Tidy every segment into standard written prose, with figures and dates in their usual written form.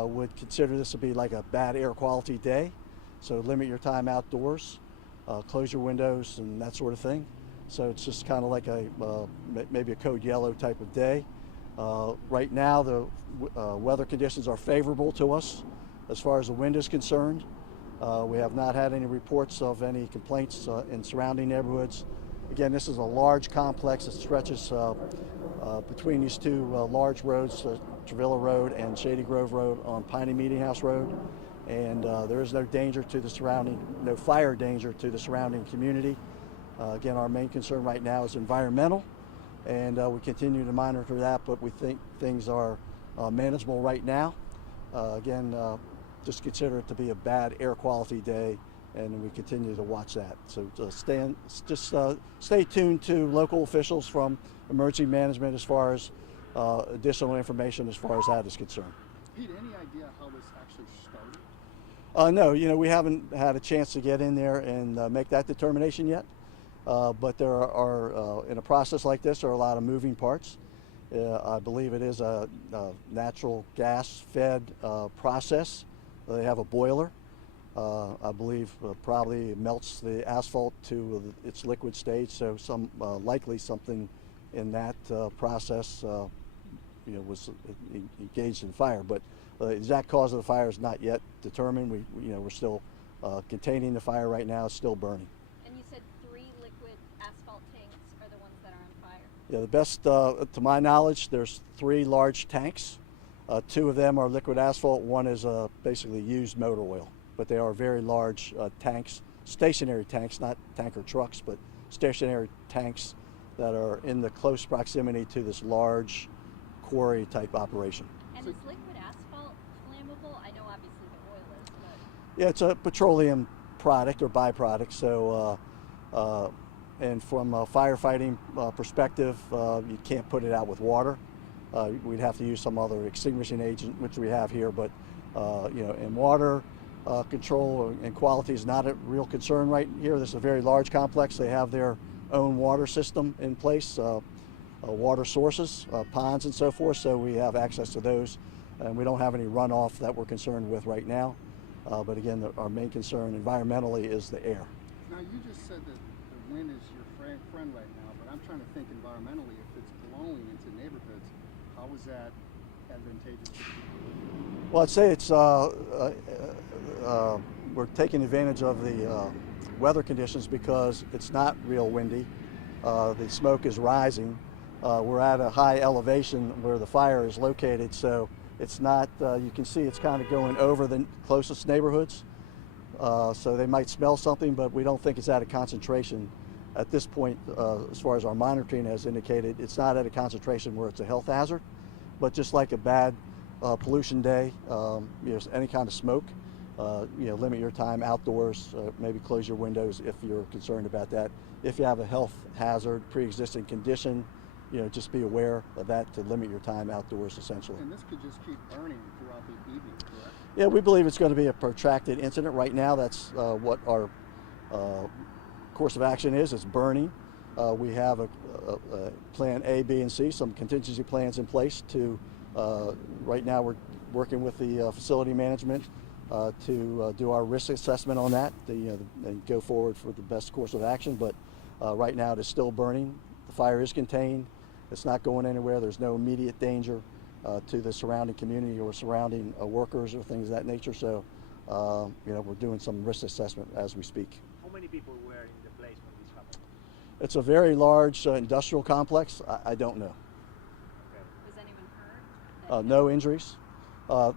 would consider this to be like a bad air quality day. So limit your time outdoors, close your windows and that sort of thing. So it's just kind of like maybe a code yellow type of day. Right now the weather conditions are favorable to us as far as the wind is concerned. We have not had any reports of any complaints in surrounding neighborhoods. Again, this is a large complex that stretches between these two large roads, Trevilla Road and Shady Grove Road on Piney Meeting House Road. And there is no danger to the surrounding, no fire danger to the surrounding community. Again, our main concern right now is environmental, and we continue to monitor that, but we think things are manageable right now. Again, just consider it to be a bad air quality day, and we continue to watch that. So stay tuned to local officials from emergency management as far as additional information as far as that is concerned. Pete, any idea how this actually started? No, we haven't had a chance to get in there and make that determination yet. But there are, in a process like this, there are a lot of moving parts. I believe it is a natural gas fed process. They have a boiler. I believe probably melts the asphalt to its liquid stage, so likely something in that process was engaged in fire. But the exact cause of the fire is not yet determined. We're still containing the fire right now. It's still burning. And you said 3 liquid asphalt tanks are the ones that are on fire? Yeah, the best, to my knowledge, there's 3 large tanks. 2 of them are liquid asphalt. One is basically used motor oil. But they are very large tanks, stationary tanks, not tanker trucks, but stationary tanks that are in the close proximity to this large quarry type operation. And is liquid asphalt flammable? I know obviously the oil is, but... Yeah, it's a petroleum product or byproduct. So, and from a firefighting perspective, you can't put it out with water. We'd have to use some other extinguishing agent, which we have here. But and water control and quality is not a real concern right here. This is a very large complex. They have their own water system in place, water sources, ponds and so forth. So we have access to those, and we don't have any runoff that we're concerned with right now. But again, our main concern environmentally is the air. Now, you just said that the wind is your friend right now, but I'm trying to think environmentally, if it's blowing into neighborhoods, how is that advantageous to people? Well, I'd say it's we're taking advantage of the weather conditions because it's not real windy. The smoke is rising. We're at a high elevation where the fire is located, so it's not, you can see it's kind of going over the closest neighborhoods. So they might smell something, but we don't think it's at a concentration. At this point, as far as our monitoring has indicated, it's not at a concentration where it's a health hazard, but just like a bad pollution day, any kind of smoke, limit your time outdoors, maybe close your windows if you're concerned about that. If you have a health hazard, pre-existing condition, just be aware of that to limit your time outdoors essentially. And this could just keep burning throughout the evening, correct? Yeah, we believe it's going to be a protracted incident. Right now, that's what our course of action is. It's burning. We have a plan A, B, and C, some contingency plans in place to, right now we're working with the facility management to do our risk assessment on that and go forward for the best course of action. But right now it is still burning. The fire is contained. It's not going anywhere. There's no immediate danger to the surrounding community or surrounding workers or things of that nature. So, we're doing some risk assessment as we speak. How many people were in the place when this happened? It's a very large industrial complex. I don't know. Okay. Was anyone hurt? No injuries.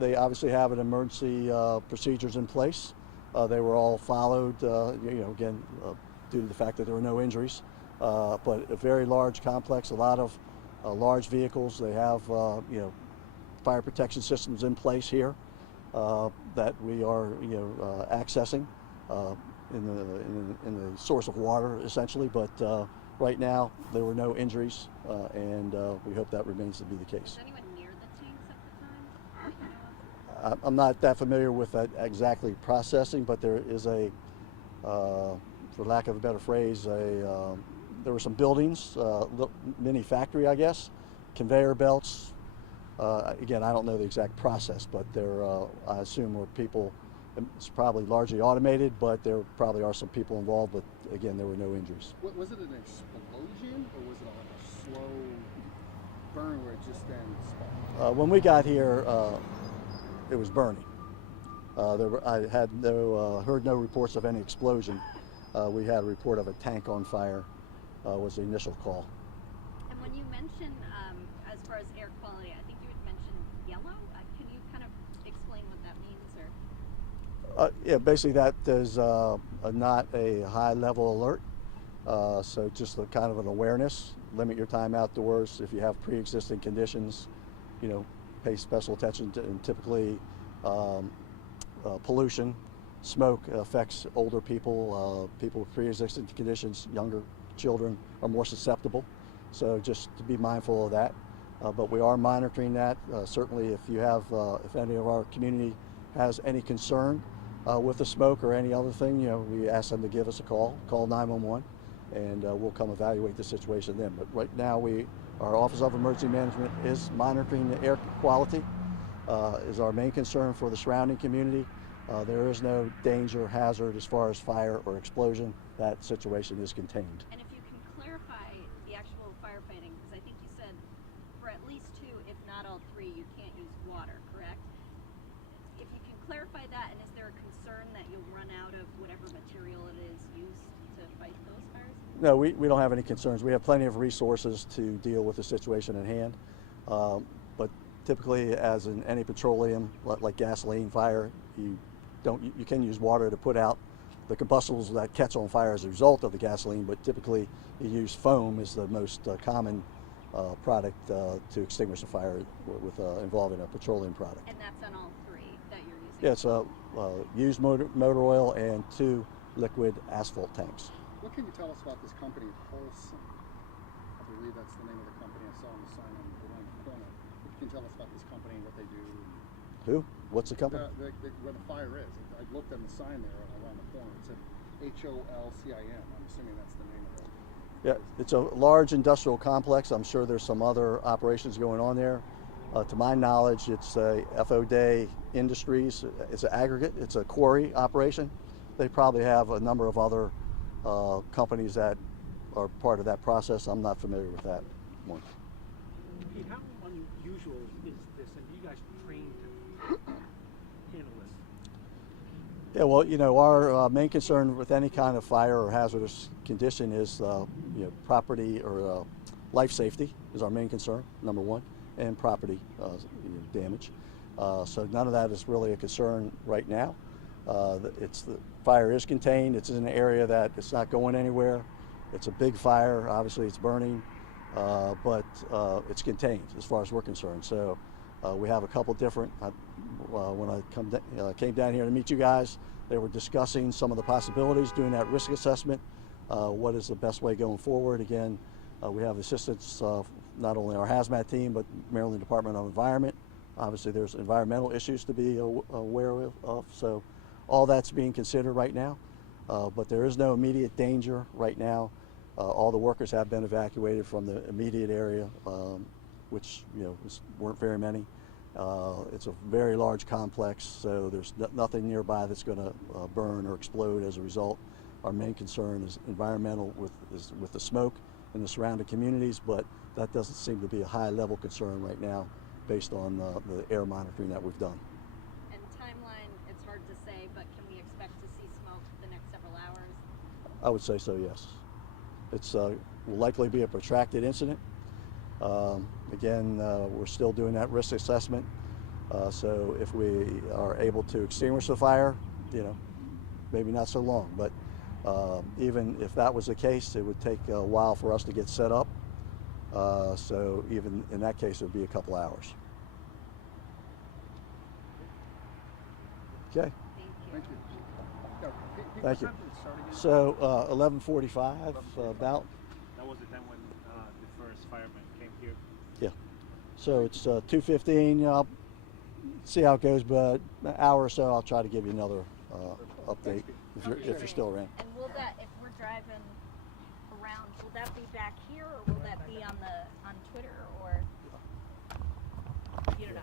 They obviously have an emergency procedures in place. They were all followed, again, due to the fact that there were no injuries. But a very large complex, a lot of large vehicles. They have, fire protection systems in place here that we are, accessing in the source of water, essentially. But right now, there were no injuries, and we hope that remains to be the case. Was anyone near the tanks at the time? I'm not that familiar with that exactly processing, but there is for lack of a better phrase, there were some buildings, mini factory, I guess, conveyor belts, Again, I don't know the exact process, but there, I assume were people, it's probably largely automated, but there probably are some people involved, but again, there were no injuries. Was it an explosion or was it like a slow burn where it just then sparked? When we got here, it was burning. I had heard no reports of any explosion. We had a report of a tank on fire, was the initial call. And when you mention, as far as air quality, I think you had mentioned yellow. Can you kind of explain what that means, or? Yeah, basically that is not a high level alert. So just a kind of an awareness. Limit your time outdoors. If you have pre-existing conditions, pay special attention to, and typically pollution, smoke affects older people, people with pre-existing conditions, younger children are more susceptible. So just to be mindful of that. But we are monitoring that. Certainly if you have, if any of our community has any concern with the smoke or any other thing, we ask them to give us a call 911, and we'll come evaluate the situation then. But right now our Office of Emergency Management is monitoring the air quality, is our main concern for the surrounding community. There is no danger, hazard as far as fire or explosion. That situation is contained. And if you can clarify the actual firefighting, because I think you said for at least 2, if not all 3, you can't use water, correct? If you can clarify that, and is there a concern that you'll run out of whatever material it is used to fight those fires? No, we don't have any concerns. We have plenty of resources to deal with the situation at hand. But typically, as in any petroleum, like gasoline fire, you can use water to put out the combustibles that catch on fire as a result of the gasoline, but typically you use foam is the most common product to extinguish a fire with involving a petroleum product. And that's on all 3 that you're using? Yeah, it's used motor oil and 2 liquid asphalt tanks. What can you tell us about this company, Holcim? I believe that's the name of the company. I saw on the sign around the corner. What can you tell us about this company and what they do? Who? What's the company? Where the fire is. I looked at the sign there around the corner. It said Holcim. I'm assuming that's the name of it. Yeah, it's a large industrial complex. I'm sure there's some other operations going on there. To my knowledge, it's a FO Industries. It's an aggregate. It's a quarry operation. They probably have a number of other companies that are part of that process. I'm not familiar with that one. Pete, how unusual is this, and do you guys train to handle this? Yeah, well, our main concern with any kind of fire or hazardous condition is, property or life safety is our main concern, number one, and property damage. So none of that is really a concern right now. The fire is contained. It's in an area that it's not going anywhere. It's a big fire. Obviously, it's burning, but it's contained as far as we're concerned. So we have a couple different. When I came down here to meet you guys, they were discussing some of the possibilities, doing that risk assessment. What is the best way going forward? Again, we have assistance of not only our hazmat team, but Maryland Department of Environment. Obviously, there's environmental issues to be aware of. So all that's being considered right now, but there is no immediate danger right now. All the workers have been evacuated from the immediate area, which weren't very many. It's a very large complex, so there's nothing nearby that's going to burn or explode as a result. Our main concern is environmental with the smoke in the surrounding communities, but that doesn't seem to be a high-level concern right now based on the air monitoring that we've done. And timeline, it's hard to say, but can we expect to see smoke the next several hours? I would say so, yes. It's will likely be a protracted incident. Again, we're still doing that risk assessment. So if we are able to extinguish the fire, maybe not so long, but even if that was the case, it would take a while for us to get set up. So even in that case, it would be a couple hours. Okay. Thank you. Yeah, Thank you. what time did it start again? So 11:45 about. That was the time when the first fireman came here. Yeah. So it's 2:15. I'll see how it goes, but an hour or so, I'll try to give you another update if you're still around. And will that, if we're driving around, will that be back here, or will that be on Twitter, or?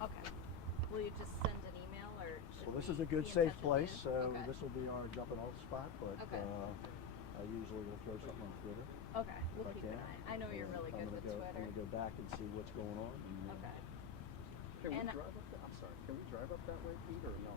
Okay. Will you just send an email or? Well, this is a good safe place, so Okay. this will be our jumping off spot. But Okay. I usually will throw something on Twitter. Okay, we'll if I keep an can. eye. I know you're really good with I'm Twitter. gonna go back and see what's going on. And, Okay. Can we And- drive up that? I'm sorry. Can we drive up that way, Pete, or no?